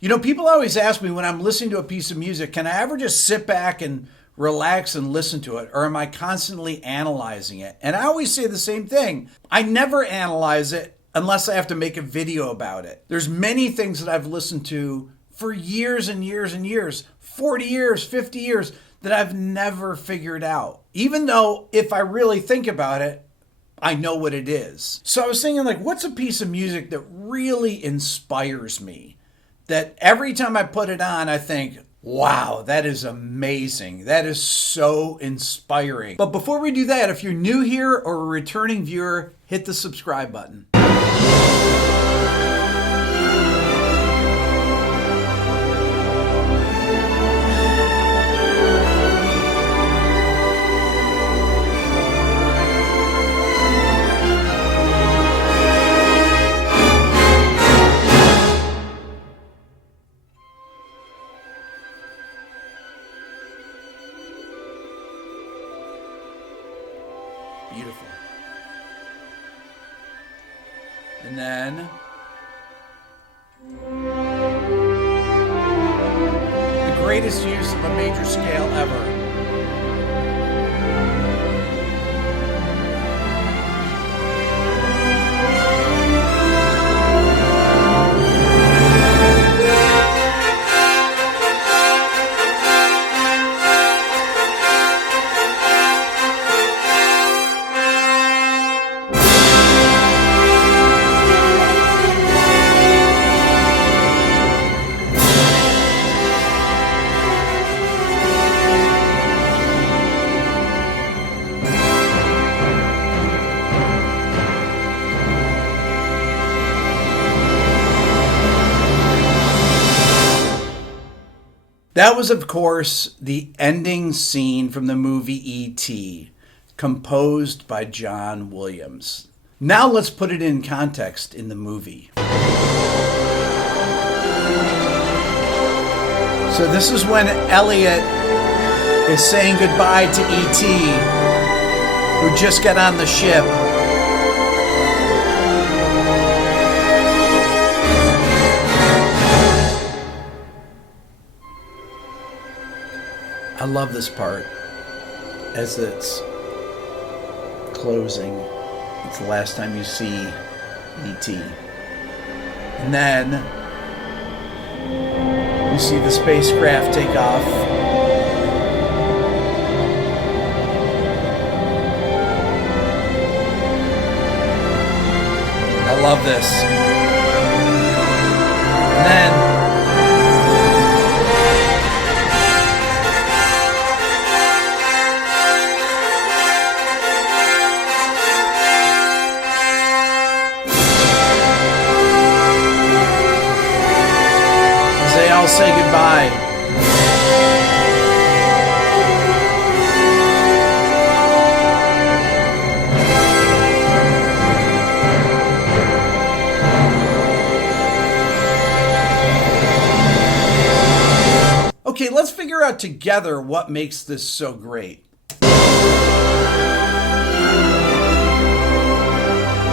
You know, people always ask me when I'm listening to a piece of music, can I ever just sit back and relax and listen to it? Or am I constantly analyzing it? And I always say the same thing. I never analyze it unless I have to make a video about it. There's many things that I've listened to for years and years and years, 40 years, 50 years, that I've never figured out. Even though if I really think about it, I know what it is. So I was thinking, like, what's a piece of music that really inspires me? That every time I put it on, I think, wow, that is amazing. That is so inspiring. But before we do that, if you're new here or a returning viewer, hit the subscribe button. Beautiful. And then the greatest use of a major scale ever. That was, of course, the ending scene from the movie E.T., composed by John Williams. Now let's put it in context in the movie. So this is when Elliot is saying goodbye to E.T., who just got on the ship. I love this part as it's closing. It's the last time you see E.T. And then you see the spacecraft take off. I love this. And then say goodbye. Okay, let's figure out together what makes this so great.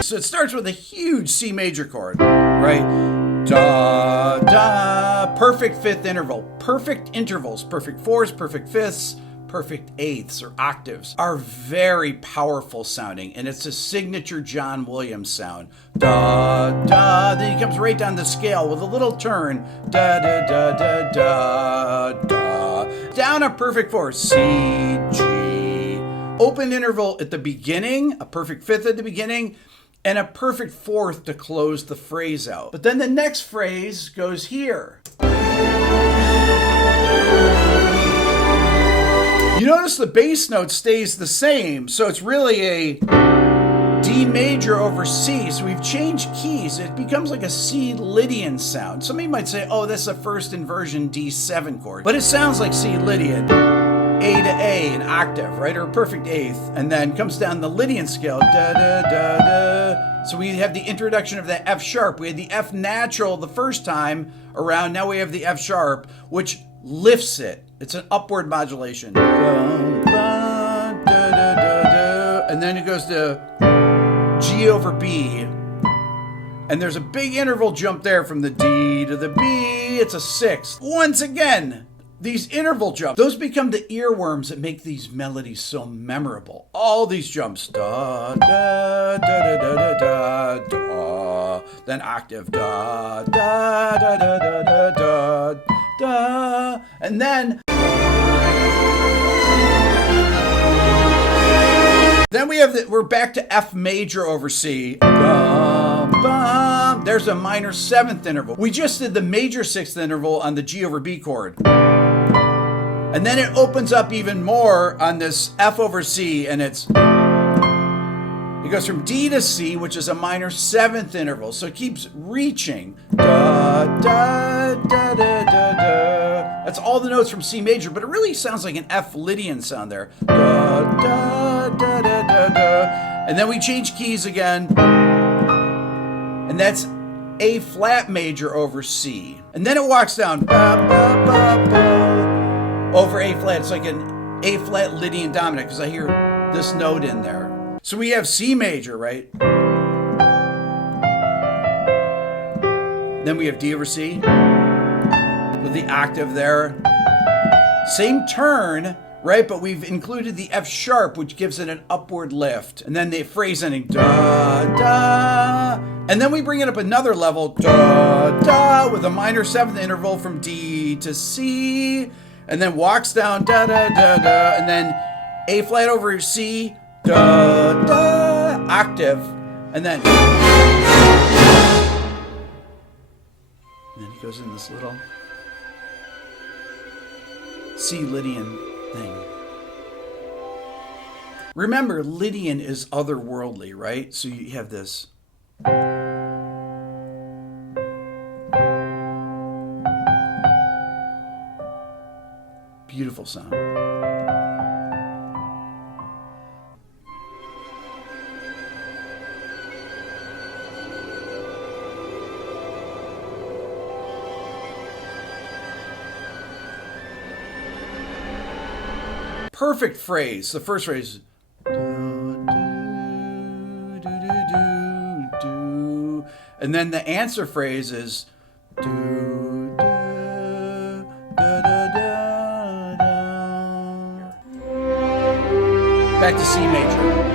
So it starts with a huge C major chord, right? Da, da, perfect fifth interval. Perfect intervals, perfect fourths, perfect fifths, perfect eighths or octaves are very powerful sounding, and it's a signature John Williams sound. Da, da, then he comes right down the scale with a little turn. Da, da, da, da, da, da. Down a perfect fourth, C, G. Open interval at the beginning, a perfect fifth at the beginning, and a perfect fourth to close the phrase out. But then the next phrase goes here. You notice the bass note stays the same, so it's really a D major over C. So we've changed keys. It becomes like a C Lydian sound. Somebody might say, oh, that's a first inversion D7 chord. But it sounds like C Lydian. A to A, an octave, right? Or a perfect eighth. And then comes down the Lydian scale. Da, da, da, da. So we have the introduction of the F sharp. We had the F natural the first time around. Now we have the F sharp, which lifts it. It's an upward modulation. Da, da, da, da, da. And then it goes to G over B. And there's a big interval jump there from the D to the B. It's a sixth. Once again, these interval jumps, those become the earworms that make these melodies so memorable. All these jumps, da, da, da, da, da, da, da, da, then octave, da, da, da, da, da, da, da, da, and then we're back to F major over C. Bum, bum. There's a minor seventh interval. We just did the major sixth interval on the G over B chord. And then it opens up even more on this F over C, and it goes from D to C, which is a minor seventh interval. So it keeps reaching. Da, da, da, da, da, da. That's all the notes from C major, but it really sounds like an F Lydian sound there. Da, da, da, da, da, da. And then we change keys again. And that's A flat major over C. And then it walks down. Ba, ba, ba, ba. Over A flat. It's like an A flat Lydian dominant because I hear this note in there. So we have C major, right? Then we have D over C with the octave there. Same turn, right? But we've included the F sharp, which gives it an upward lift. And then the phrase ending, da, da. And then we bring it up another level, da, da, with a minor seventh interval from D to C. And then walks down, da, da, da, da. And then A flat over C, da, da, octave. And then he goes in this little C Lydian thing. Remember, Lydian is otherworldly, right? So you have this. Beautiful sound. Perfect phrase. The first phrase is and then the answer phrase is do, da, da, da, da, da. Back to C major.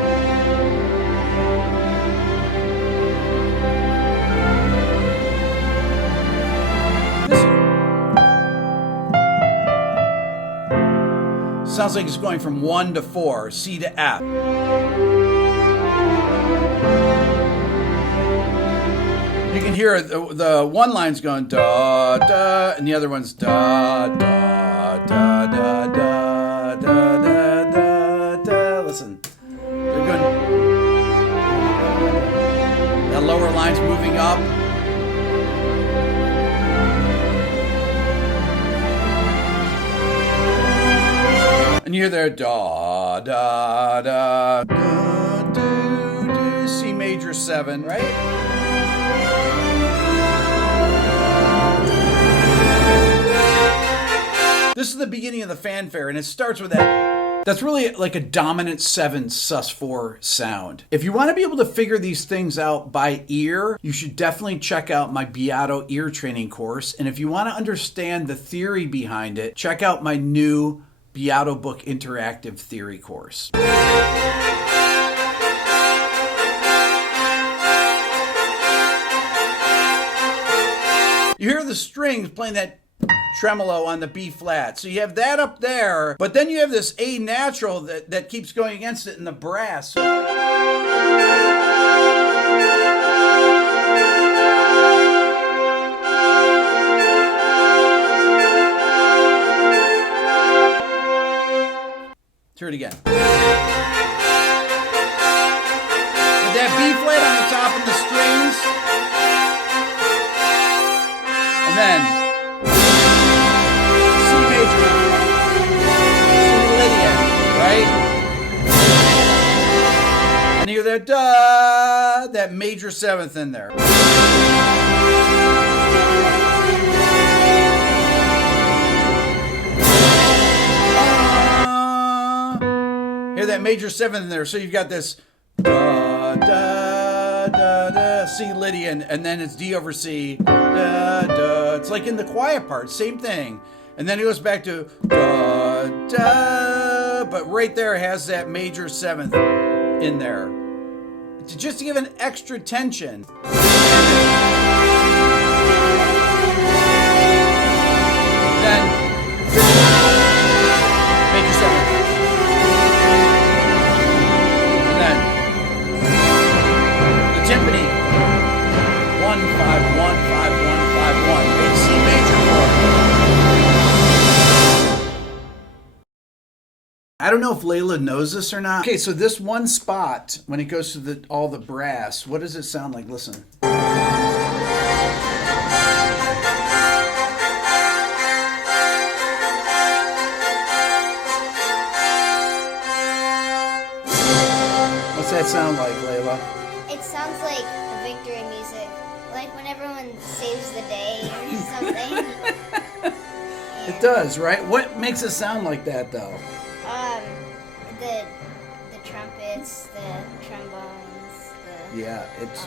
Sounds like it's going from 1 to 4, C to F. You can hear the one line's going da, da, and the other one's da, da, da, da, da, da, da, da, da. Listen, they're going. That lower line's moving up. And you hear there, da, da, da, da, do, do, C major 7, right? This is the beginning of the fanfare, and it starts with that. That's really like a dominant 7 sus4 sound. If you want to be able to figure these things out by ear, you should definitely check out my Beato Ear Training course. And if you want to understand the theory behind it, check out my new Beato Book Interactive theory course. You hear the strings playing that tremolo on the B flat. So you have that up there, but then you have this A natural that keeps going against it in the brass. Hear it again. With that B flat on the top of the strings. And then C major, C Lydian, right? And you hear that da, that major 7th in there. Hear that major 7th in there. So you've got this da, da, da, da, C Lydian, and then it's D over C, da, da. It's like in the quiet part, same thing. And then it goes back to da, da, but right there it has that major seventh in there. Just to give an extra tension. Then major seventh. And then the timpani. 1 5 1 5 1 5 1. C major chord. I don't know if Layla knows this or not. Okay, so this one spot, when it goes to all the brass, what does it sound like? Listen. What's that sound like, Layla? It sounds like victory music, like when everyone saves the day or something. It does, right? What makes it sound like that, though? The trumpets, the trombones, Yeah, it's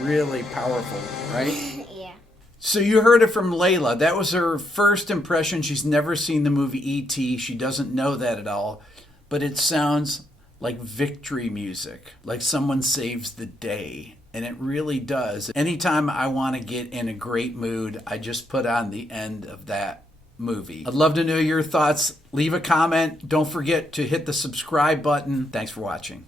really powerful, right? yeah. So you heard it from Layla. That was her first impression. She's never seen the movie E.T. She doesn't know that at all. But it sounds like victory music, like someone saves the day. And it really does. Anytime I want to get in a great mood, I just put on the end of that movie. I'd love to know your thoughts. Leave a comment. Don't forget to hit the subscribe button. Thanks for watching.